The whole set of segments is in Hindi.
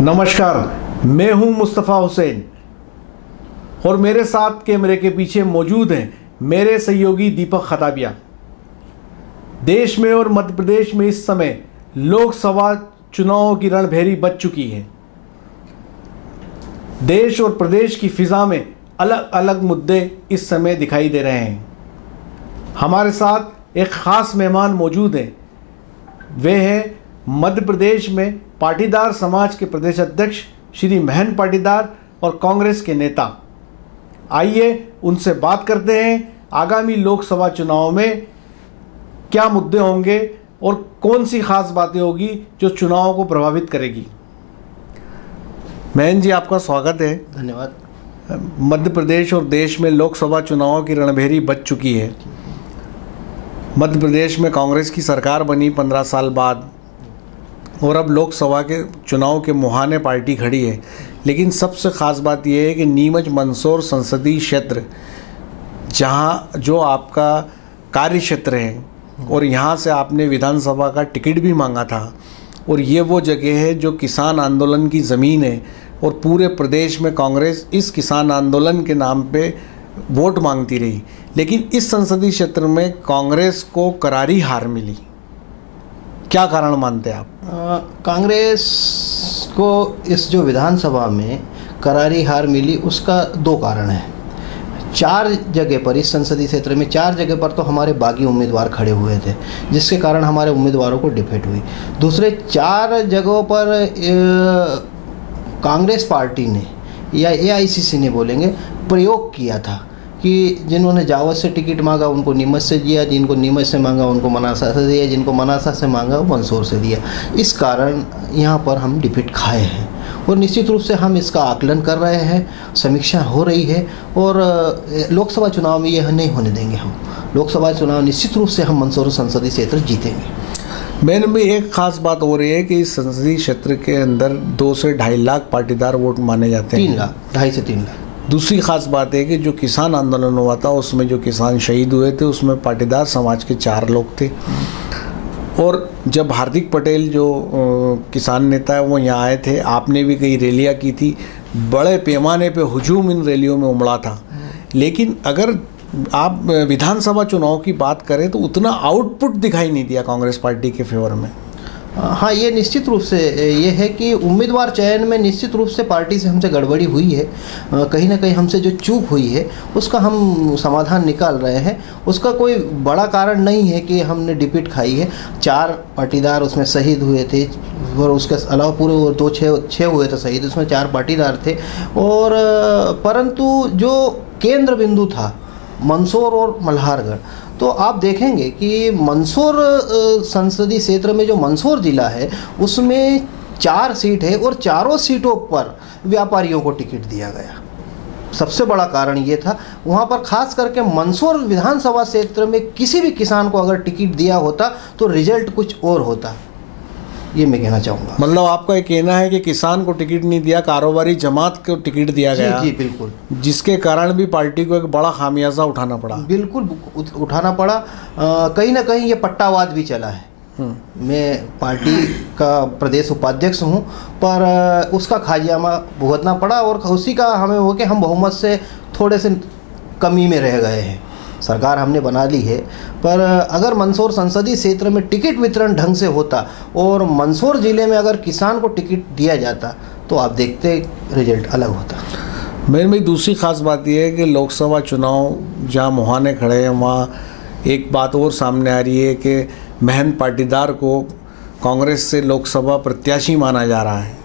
नमस्कार, मैं हूं मुस्तफ़ा हुसैन और मेरे साथ कैमरे के पीछे मौजूद हैं मेरे सहयोगी दीपक खताबिया। देश में और मध्य प्रदेश में इस समय लोकसभा चुनावों की रणभेरी बज चुकी है। देश और प्रदेश की फिजा में अलग अलग मुद्दे इस समय दिखाई दे रहे हैं। हमारे साथ एक ख़ास मेहमान मौजूद हैं। वे हैं मध्य प्रदेश में पाटीदार समाज के प्रदेश अध्यक्ष श्री महन पाटीदार और कांग्रेस के नेता। आइए उनसे बात करते हैं आगामी लोकसभा चुनाव में क्या मुद्दे होंगे और कौन सी खास बातें होगी जो चुनाव को प्रभावित करेगी। महन जी, आपका स्वागत है। धन्यवाद। मध्य प्रदेश और देश में लोकसभा चुनावों की रणभेरी बज चुकी है। मध्य प्रदेश में कांग्रेस की सरकार बनी 15 साल बाद और अब लोकसभा के चुनाव के मुहाने पार्टी खड़ी है। लेकिन सबसे ख़ास बात यह है कि नीमच मंदसौर संसदीय क्षेत्र, जहां जो आपका कार्य क्षेत्र है और यहां से आपने विधानसभा का टिकट भी मांगा था, और ये वो जगह है जो किसान आंदोलन की ज़मीन है और पूरे प्रदेश में कांग्रेस इस किसान आंदोलन के नाम पे वोट मांगती रही। लेकिन इस संसदीय क्षेत्र में कांग्रेस को करारी हार मिली। क्या कारण मानते हैं आप? कांग्रेस को इस जो विधानसभा में करारी हार मिली उसका दो कारण है। 4 जगह पर, इस संसदीय क्षेत्र में 4 जगह पर तो हमारे बागी उम्मीदवार खड़े हुए थे, जिसके कारण हमारे उम्मीदवारों को डिफीट हुई। दूसरे 4 जगहों पर कांग्रेस पार्टी ने या एआईसीसी ने बोलेंगे प्रयोग किया था कि जिन्होंने जावद से टिकट मांगा उनको नीमच से दिया, जिनको नीमच से मांगा उनको मनासा से दिया, जिनको मनासा से मांगा वो मंदसौर से दिया। इस कारण यहाँ पर हम डिफीट खाए हैं और निश्चित रूप से हम इसका आकलन कर रहे हैं, समीक्षा हो रही है और लोकसभा चुनाव में यह नहीं होने देंगे। हम लोकसभा चुनाव निश्चित रूप से हम मंदसौर संसदीय क्षेत्र जीतेंगे। मैंने भी एक ख़ास बात हो रही है कि इस संसदीय क्षेत्र के अंदर 2 से 2.5 लाख पाटीदार वोट माने जाते हैं। 3 लाख, 2.5 से 3 लाख। दूसरी ख़ास बात है कि जो किसान आंदोलन हुआ था उसमें जो किसान शहीद हुए थे उसमें पाटीदार समाज के 4 लोग थे। और जब हार्दिक पटेल जो किसान नेता है वो यहाँ आए थे, आपने भी कई रैलियाँ की थी, बड़े पैमाने पे हुजूम इन रैलियों में उमड़ा था। लेकिन अगर आप विधानसभा चुनाव की बात करें तो उतना आउटपुट दिखाई नहीं दिया कांग्रेस पार्टी के फेवर में। हाँ, ये निश्चित रूप से ये है कि उम्मीदवार चयन में निश्चित रूप से पार्टी से हमसे गड़बड़ी हुई है। कहीं ना कहीं हमसे जो चूक हुई है उसका हम समाधान निकाल रहे हैं। उसका कोई बड़ा कारण नहीं है कि हमने डिफीट खाई है। 4 पाटीदार उसमें शहीद हुए थे और उसके अलावा पूरे 6 हुए थे शहीद, उसमें 4 पाटीदार थे। और परंतु जो केंद्र बिंदु था मंदसौर और मल्हारगढ़, तो आप देखेंगे कि मंदसौर संसदीय क्षेत्र में जो मंदसौर ज़िला है उसमें 4 सीट है और चारों सीटों पर व्यापारियों को टिकट दिया गया। सबसे बड़ा कारण ये था। वहाँ पर खास करके मंदसौर विधानसभा क्षेत्र में किसी भी किसान को अगर टिकट दिया होता तो रिजल्ट कुछ और होता, ये मैं कहना चाहूँगा। मतलब आपका ये कहना है कि किसान को टिकट नहीं दिया, कारोबारी जमात को टिकट दिया गया। जी बिल्कुल, जिसके जिसके कारण भी पार्टी को एक बड़ा खामियाजा उठाना पड़ा। बिल्कुल उठाना पड़ा। कहीं ना कहीं ये पट्टावाद भी चला है। मैं पार्टी का प्रदेश उपाध्यक्ष हूँ, पर उसका खाजियामा भुगतना पड़ा और उसी का हमें हो के हम बहुमत से थोड़े से कमी में रह गए हैं। सरकार हमने बना ली है, पर अगर मंदसौर संसदीय क्षेत्र में टिकट वितरण ढंग से होता और मंदसौर ज़िले में अगर किसान को टिकट दिया जाता तो आप देखते रिजल्ट अलग होता। मेरे में दूसरी ख़ास बात यह है कि लोकसभा चुनाव जहाँ मुहाने खड़े हैं वहाँ एक बात और सामने आ रही है कि महन पाटीदार को कांग्रेस से लोकसभा प्रत्याशी माना जा रहा है।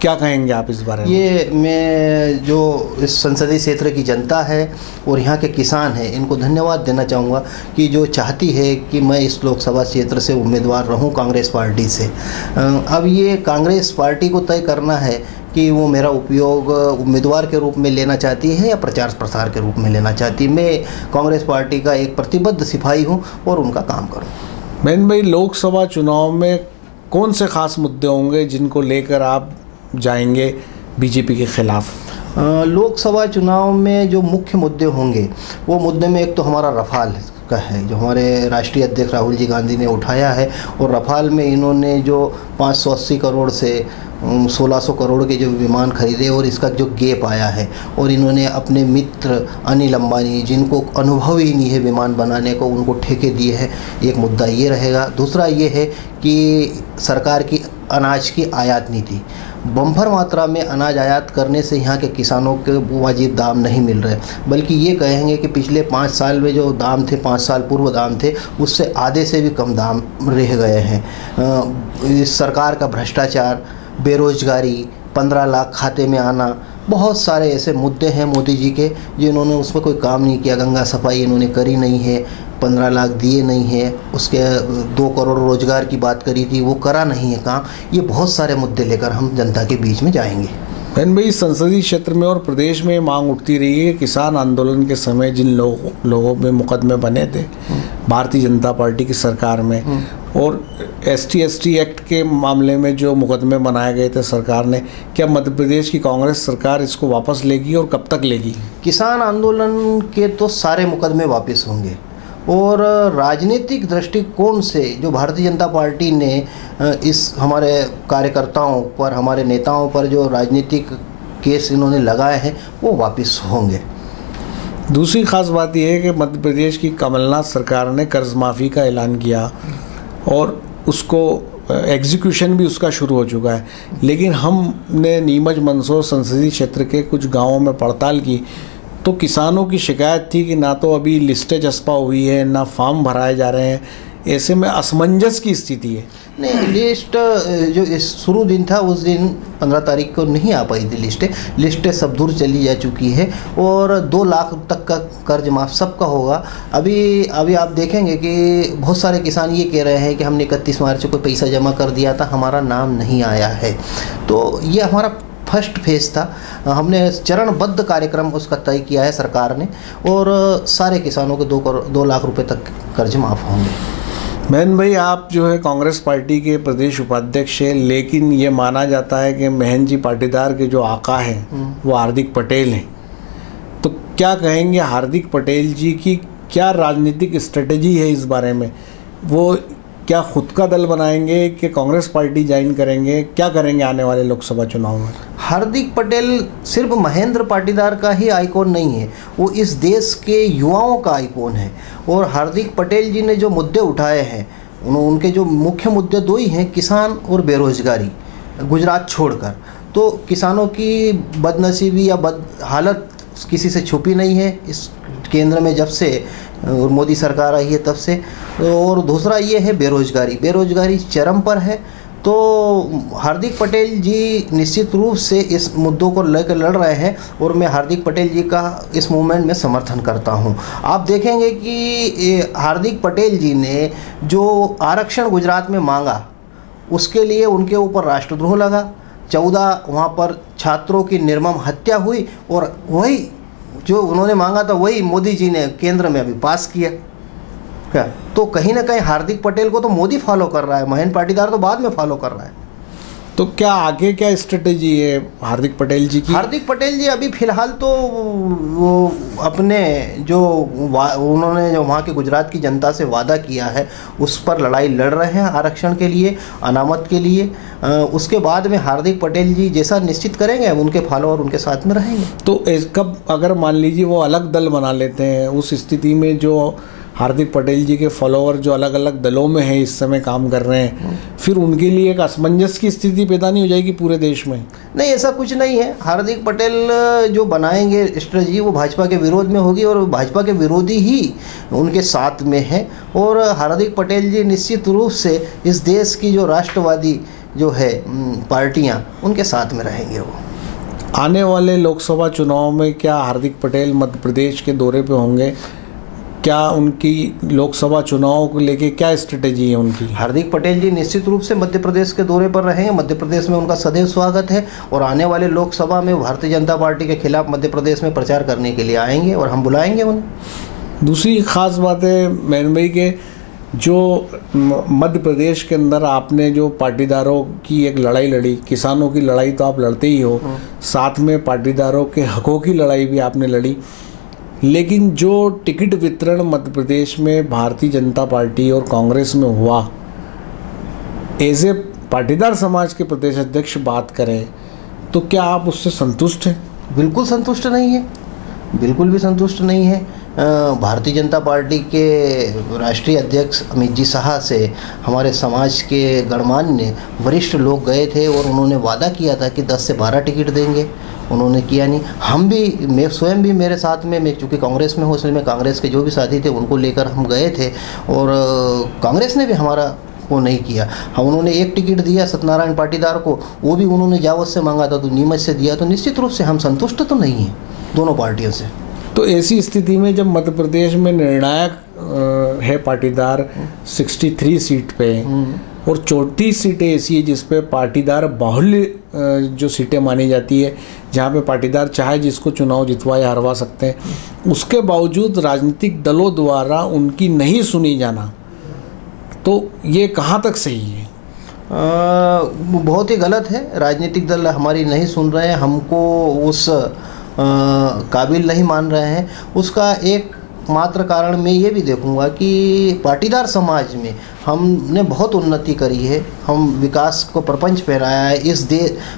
क्या कहेंगे आप इस बारे में? ये मैं जो इस संसदीय क्षेत्र की जनता है और यहाँ के किसान हैं इनको धन्यवाद देना चाहूँगा कि जो चाहती है कि मैं इस लोकसभा क्षेत्र से उम्मीदवार रहूँ कांग्रेस पार्टी से। अब ये कांग्रेस पार्टी को तय करना है कि वो मेरा उपयोग उम्मीदवार के रूप में लेना चाहती है या प्रचार प्रसार के रूप में लेना चाहती है। मैं कांग्रेस पार्टी का एक प्रतिबद्ध सिपाही हूँ और उनका काम करूँ। मैन भाई, लोकसभा चुनाव में कौन से खास मुद्दे होंगे जिनको लेकर आप जाएंगे बीजेपी के खिलाफ? लोकसभा चुनाव में जो मुख्य मुद्दे होंगे वो मुद्दे में एक तो हमारा रफाल का है, जो हमारे राष्ट्रीय अध्यक्ष राहुल जी गांधी ने उठाया है। और रफाल में इन्होंने जो 580 करोड़ से 1600 करोड़ के जो विमान खरीदे और इसका जो गैप आया है, और इन्होंने अपने मित्र अनिल अंबानी जिनको अनुभव ही नहीं है विमान बनाने को, उनको ठेके दिए हैं। एक मुद्दा ये रहेगा। दूसरा ये है कि सरकार की अनाज की आयात नीति, बम्पर मात्रा में अनाज आयात करने से यहाँ के किसानों के वाजिब दाम नहीं मिल रहे, बल्कि ये कहेंगे कि पिछले 5 साल में जो दाम थे, 5 साल पूर्व दाम थे, उससे आधे से भी कम दाम रह गए हैं। सरकार का भ्रष्टाचार, बेरोजगारी, 15 लाख खाते में आना, बहुत सारे ऐसे मुद्दे हैं मोदी जी के जिन्होंने उस पर कोई काम नहीं किया। गंगा सफाई इन्होंने करी नहीं है, 15 लाख दिए नहीं है, उसके 2 करोड़ रोजगार की बात करी थी, वो करा नहीं है काम। ये बहुत सारे मुद्दे लेकर हम जनता के बीच में जाएंगे। बहन भाई, संसदीय क्षेत्र में और प्रदेश में मांग उठती रही है कि किसान आंदोलन के समय जिन लोगों में मुकदमे बने थे भारतीय जनता पार्टी की सरकार में, और ST एक्ट के मामले में जो मुकदमे बनाए गए थे सरकार ने, क्या मध्य प्रदेश की कांग्रेस सरकार इसको वापस लेगी और कब तक लेगी? किसान आंदोलन के तो सारे मुकदमे वापस होंगे, और राजनीतिक दृष्टिकोण से जो भारतीय जनता पार्टी ने इस हमारे कार्यकर्ताओं पर, हमारे नेताओं पर जो राजनीतिक केस इन्होंने लगाए हैं, वो वापस होंगे। दूसरी खास बात यह है कि मध्य प्रदेश की कमलनाथ सरकार ने कर्ज माफ़ी का ऐलान किया और उसको एग्जीक्यूशन भी उसका शुरू हो चुका है, लेकिन हमने नीमच मंदसौर संसदीय क्षेत्र के कुछ गाँवों में पड़ताल की तो किसानों की शिकायत थी कि ना तो अभी लिस्टें चस्पा हुई है, ना फॉर्म भराए जा रहे हैं। ऐसे में असमंजस की स्थिति है। नहीं, लिस्ट जो इस शुरू दिन था उस दिन 15 तारीख को नहीं आ पाई थी लिस्टें सब दूर चली जा चुकी है, और 2 लाख तक का कर्ज माफ सबका होगा। अभी आप देखेंगे कि बहुत सारे किसान ये कह रहे हैं कि हमने 31 मार्च को पैसा जमा कर दिया था, हमारा नाम नहीं आया है। तो ये हमारा फर्स्ट फेज था, हमने चरणबद्ध कार्यक्रम उसका तय किया है सरकार ने, और सारे किसानों के 2 लाख रुपए तक कर्ज माफ़ होंगे। महन भाई, आप जो है कांग्रेस पार्टी के प्रदेश उपाध्यक्ष हैं, लेकिन ये माना जाता है कि महन जी पाटीदार के जो आका हैं वो हार्दिक पटेल हैं। तो क्या कहेंगे हार्दिक पटेल जी की क्या राजनीतिक स्ट्रेटजी है इस बारे में? वो क्या खुद का दल बनाएंगे कि कांग्रेस पार्टी ज्वाइन करेंगे? क्या करेंगे आने वाले लोकसभा चुनाव में? हार्दिक पटेल सिर्फ महेंद्र पाटीदार का ही आइकॉन नहीं है, वो इस देश के युवाओं का आइकॉन है। और हार्दिक पटेल जी ने जो मुद्दे उठाए हैं, उनके जो मुख्य मुद्दे 2 ही हैं, किसान और बेरोजगारी, गुजरात छोड़कर। तो किसानों की बदनसीबी या हालत किसी से छुपी नहीं है इस केंद्र में जब से मोदी सरकार आई है तब से। और दूसरा ये है बेरोजगारी चरम पर है। तो हार्दिक पटेल जी निश्चित रूप से इस मुद्दों को लेकर लड़ रहे हैं, और मैं हार्दिक पटेल जी का इस मूवमेंट में समर्थन करता हूं। आप देखेंगे कि हार्दिक पटेल जी ने जो आरक्षण गुजरात में मांगा, उसके लिए उनके ऊपर राष्ट्रद्रोह लगा। 14 वहाँ पर छात्रों की निर्मम हत्या हुई, और वही जो उन्होंने मांगा था वही मोदी जी ने केंद्र में अभी पास किया। क्या तो कहीं ना कहीं हार्दिक पटेल को तो मोदी फॉलो कर रहा है, महेंद्र पाटीदार तो बाद में फॉलो कर रहा है। तो क्या आगे क्या स्ट्रेटेजी है हार्दिक पटेल जी की? हार्दिक पटेल जी अभी फिलहाल तो वो अपने जो उन्होंने जो वहाँ के गुजरात की जनता से वादा किया है उस पर लड़ाई लड़ रहे हैं, आरक्षण के लिए, अनामत के लिए। उसके बाद में हार्दिक पटेल जी जैसा निश्चित करेंगे उनके फॉलोअर उनके साथ में रहेंगे। तो कब अगर मान लीजिए वो अलग दल बना लेते हैं, उस स्थिति में जो हार्दिक पटेल जी के फॉलोअर जो अलग अलग दलों में हैं इस समय काम कर रहे हैं, फिर उनके लिए एक असमंजस की स्थिति पैदा नहीं हो जाएगी पूरे देश में? नहीं, ऐसा कुछ नहीं है। हार्दिक पटेल जो बनाएंगे स्ट्रेटजी वो भाजपा के विरोध में होगी, और भाजपा के विरोधी ही उनके साथ में है। और हार्दिक पटेल जी निश्चित रूप से इस देश की जो राष्ट्रवादी जो है पार्टियाँ, उनके साथ में रहेंगे वो। आने वाले लोकसभा चुनाव में क्या हार्दिक पटेल मध्य प्रदेश के दौरे पे होंगे? क्या उनकी लोकसभा चुनाव को लेके क्या स्ट्रेटेजी है उनकी? हार्दिक पटेल जी निश्चित रूप से मध्य प्रदेश के दौरे पर रहेंगे। मध्य प्रदेश में उनका सदैव स्वागत है, और आने वाले लोकसभा में भारतीय जनता पार्टी के खिलाफ मध्य प्रदेश में प्रचार करने के लिए आएंगे, और हम बुलाएंगे उन्हें। दूसरी खास बात है मैन भाई के, जो मध्य प्रदेश के अंदर आपने जो पाटीदारों की एक लड़ाई लड़ी, किसानों की लड़ाई तो आप लड़ते ही हो, साथ में पाटीदारों के हकों की लड़ाई भी आपने लड़ी, लेकिन जो टिकट वितरण मध्य प्रदेश में भारतीय जनता पार्टी और कांग्रेस में हुआ, एज ए पाटीदार समाज के प्रदेश अध्यक्ष बात करें तो क्या आप उससे संतुष्ट हैं? बिल्कुल संतुष्ट नहीं है, बिल्कुल भी संतुष्ट नहीं है। भारतीय जनता पार्टी के राष्ट्रीय अध्यक्ष अमित जी शाह से हमारे समाज के गणमान्य वरिष्ठ लोग गए थे और उन्होंने वादा किया था कि 10 से 12 टिकट देंगे। उन्होंने किया नहीं। हम भी, मैं स्वयं भी, मेरे साथ में, मैं चूँकि कांग्रेस में हूँ, उसमें कांग्रेस के जो भी साथी थे उनको लेकर हम गए थे और कांग्रेस ने भी हमारा वो नहीं किया। हम, उन्होंने एक टिकट दिया सत्यनारायण पाटीदार को, वो भी उन्होंने जावत से मांगा था तो नीमच से दिया। तो निश्चित रूप से हम संतुष्ट तो नहीं हैं दोनों पार्टियों से। तो ऐसी स्थिति में जब मध्य प्रदेश में निर्णायक है पाटीदार 63 सीट पे और 34 सीटें ऐसी है जिस पे पाटीदार बाहुल्य जो सीटें मानी जाती है, जहाँ पे पाटीदार चाहे जिसको चुनाव जितवा या हरवा सकते हैं, उसके बावजूद राजनीतिक दलों द्वारा उनकी नहीं सुनी जाना, तो ये कहाँ तक सही है? बहुत ही गलत है। राजनीतिक दल हमारी नहीं सुन रहे हैं, हमको उस काबिल नहीं मान रहे हैं। उसका एक मात्र कारण मैं ये भी देखूंगा कि पाटीदार समाज में हमने बहुत उन्नति करी है, हम विकास को प्रपंच फहराया है। इस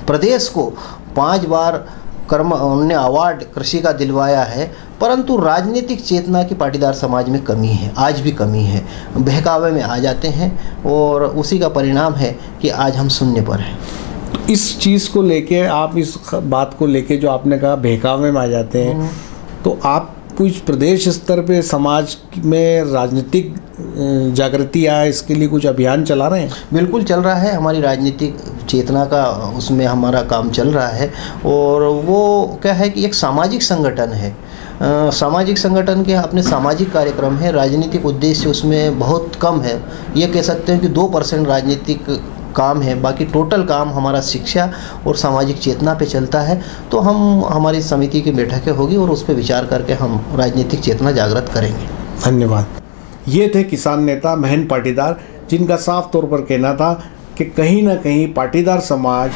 प्रदेश को 5 बार उन्होंने अवार्ड कृषि का दिलवाया है, परंतु राजनीतिक चेतना की पाटीदार समाज में कमी है, आज भी कमी है। बहकावे में आ जाते हैं और उसी का परिणाम है कि आज हम शून्य पर हैं। इस चीज़ को लेके, आप इस बात को लेके जो आपने कहा बहकावे में आ जाते हैं, तो आप कुछ प्रदेश स्तर पे समाज में राजनीतिक जागृति आए इसके लिए कुछ अभियान चला रहे हैं? बिल्कुल चल रहा है, हमारी राजनीतिक चेतना का उसमें हमारा काम चल रहा है। और वो क्या है कि एक सामाजिक संगठन है, सामाजिक संगठन के अपने सामाजिक कार्यक्रम है, राजनीतिक उद्देश्य उसमें बहुत कम है। ये कह सकते हैं कि 2% राजनीतिक काम है, बाकी टोटल काम हमारा शिक्षा और सामाजिक चेतना पे चलता है। तो हम, हमारी समिति की बैठकें होगी और उस पर विचार करके हम राजनीतिक चेतना जागृत करेंगे। धन्यवाद। ये थे किसान नेता महेंद्र पाटीदार, जिनका साफ तौर पर कहना था कि कहीं ना कहीं पाटीदार समाज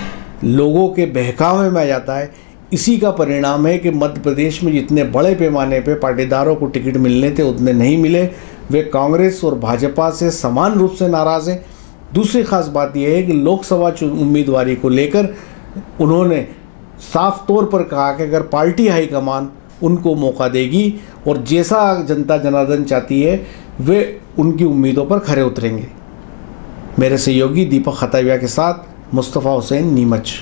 लोगों के बहकावे में आ जाता है। इसी का परिणाम है कि मध्य प्रदेश में जितने बड़े पैमाने पे पाटीदारों को टिकट मिलने थे उतने नहीं मिले। वे कांग्रेस और भाजपा से समान रूप से नाराज़ हैं। दूसरी खास बात यह है कि लोकसभा उम्मीदवारी को लेकर उन्होंने साफ तौर पर कहा कि अगर पार्टी हाईकमान उनको मौका देगी और जैसा जनता जनार्दन चाहती है वे उनकी उम्मीदों पर खरे उतरेंगे। मेरे सहयोगी दीपक खताविया के साथ मुस्तफ़ा हुसैन, नीमच।